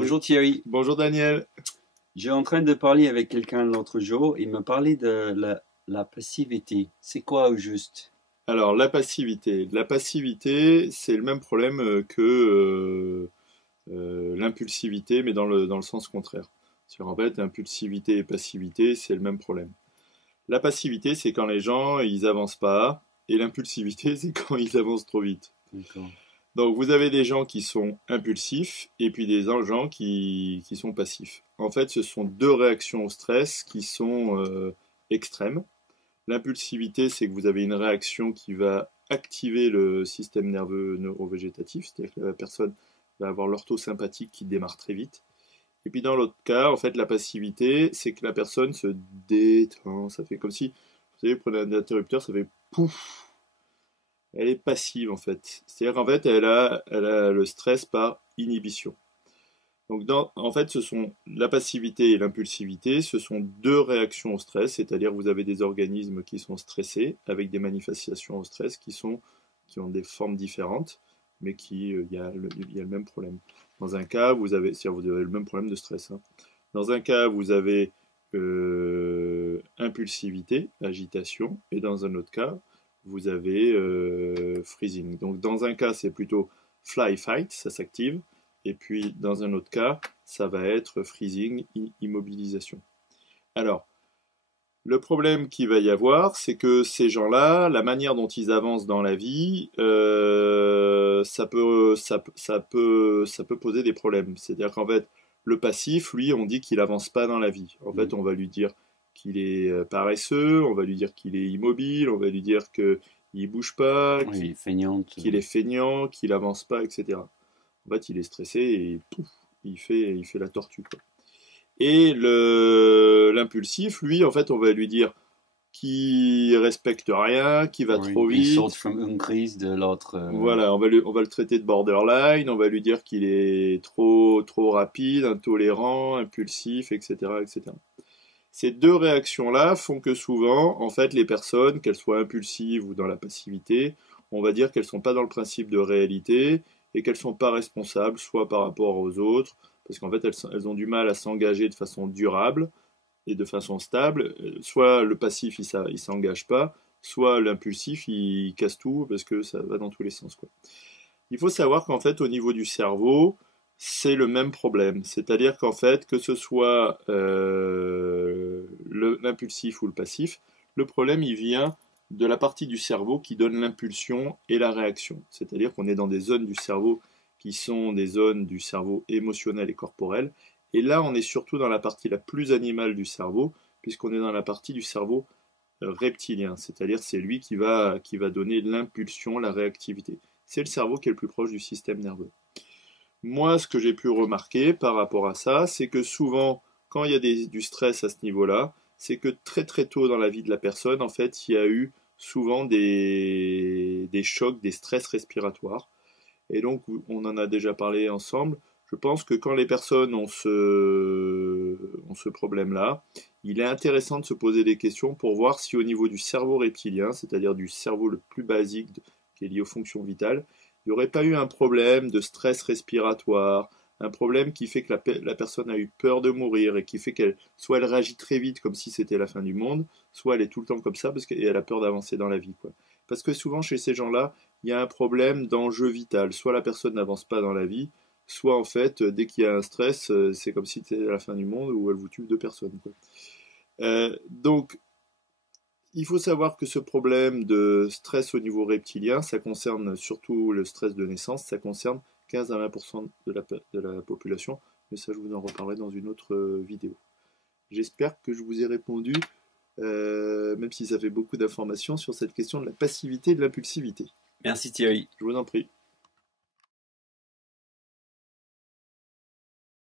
Bonjour Thierry, Bonjour Daniel. j'étais en train de parler avec quelqu'un l'autre jour, il m'a parlé de la passivité. C'est quoi au juste? Alors la passivité. La passivité, c'est le même problème que l'impulsivité, mais dans le sens contraire. En fait, impulsivité et passivité, c'est le même problème. La passivité, c'est quand les gens, ils avancent pas, et l'impulsivité, c'est quand ils avancent trop vite. D'accord. Donc vous avez des gens qui sont impulsifs, et puis des gens qui sont passifs. En fait, ce sont deux réactions au stress qui sont extrêmes. L'impulsivité, c'est que vous avez une réaction qui va activer le système nerveux neurovégétatif, c'est-à-dire que la personne va avoir l'orthosympathique qui démarre très vite. Et puis dans l'autre cas, en fait, la passivité, c'est que la personne se détend. Ça fait comme si, vous savez, vous prenez un interrupteur, ça fait pouf. Elle est passive en fait. C'est-à-dire qu'en fait, elle a le stress par inhibition. Donc, en fait, ce sont la passivité et l'impulsivité, ce sont deux réactions au stress, c'est-à-dire que vous avez des organismes qui sont stressés avec des manifestations au stress qui ont des formes différentes, mais il y a le même problème. Dans un cas, c'est-à-dire vous avez le même problème de stress, hein. Dans un cas, vous avez impulsivité, agitation, et dans un autre cas, vous avez freezing. Donc, dans un cas, c'est plutôt fly fight, ça s'active. Et puis, dans un autre cas, ça va être freezing, immobilisation. Alors, le problème qu'il va y avoir, c'est que ces gens-là, la manière dont ils avancent dans la vie, ça peut poser des problèmes. C'est-à-dire qu'en fait, le passif, lui, on dit qu'il avance pas dans la vie. En fait, on va lui dire qu'il est paresseux, on va lui dire qu'il est immobile, on va lui dire qu'il bouge pas, Oui, feignante. qu'il est feignant, qu'il avance pas, etc. En fait, il est stressé et pouf, il fait la tortue, quoi. Et l'impulsif, lui, en fait, on va lui dire qu'il respecte rien, qu'il va Oui, trop il saute vite. from une crise de l'autre. Voilà, on va le traiter de borderline, on va lui dire qu'il est trop rapide, intolérant, impulsif, etc., etc. Ces deux réactions-là font que souvent, en fait, les personnes, qu'elles soient impulsives ou dans la passivité, on va dire qu'elles sont pas dans le principe de réalité et qu'elles sont pas responsables, soit par rapport aux autres, parce qu'en fait, elles ont du mal à s'engager de façon durable et de façon stable. Soit le passif, il s'engage pas, soit l'impulsif, il casse tout parce que ça va dans tous les sens, quoi. Il faut savoir qu'en fait, au niveau du cerveau, c'est le même problème. C'est-à-dire qu'en fait, que ce soit l'impulsif ou le passif, le problème, il vient de la partie du cerveau qui donne l'impulsion et la réaction. C'est-à-dire qu'on est dans des zones du cerveau qui sont des zones du cerveau émotionnel et corporel. Et là, on est surtout dans la partie la plus animale du cerveau, puisqu'on est dans la partie du cerveau reptilien, c'est-à-dire c'est lui qui va donner l'impulsion, la réactivité. C'est le cerveau qui est le plus proche du système nerveux. Moi, ce que j'ai pu remarquer par rapport à ça, c'est que souvent, quand il y a du stress à ce niveau-là, c'est que très très tôt dans la vie de la personne, en fait, il y a eu souvent des chocs, des stress respiratoires. Et donc, on en a déjà parlé ensemble. Je pense que quand les personnes ont ce problème-là, il est intéressant de se poser des questions pour voir si au niveau du cerveau reptilien, c'est-à-dire du cerveau le plus basique qui est lié aux fonctions vitales, il n'y aurait pas eu un problème de stress respiratoire, un problème qui fait que la personne a eu peur de mourir et qui fait qu'elle soit elle réagit très vite comme si c'était la fin du monde, soit elle est tout le temps comme ça parce qu'elle a peur d'avancer dans la vie, quoi. Parce que souvent chez ces gens-là, il y a un problème d'enjeu vital. Soit la personne n'avance pas dans la vie, soit en fait, dès qu'il y a un stress, c'est comme si c'était la fin du monde ou elle vous tue deux personnes, quoi. Donc, il faut savoir que ce problème de stress au niveau reptilien, ça concerne surtout le stress de naissance, ça concerne 15 à 20% de la population, mais ça je vous en reparlerai dans une autre vidéo. J'espère que je vous ai répondu, même si ça fait beaucoup d'informations sur cette question de la passivité et de l'impulsivité. Merci Thierry. Je vous en prie.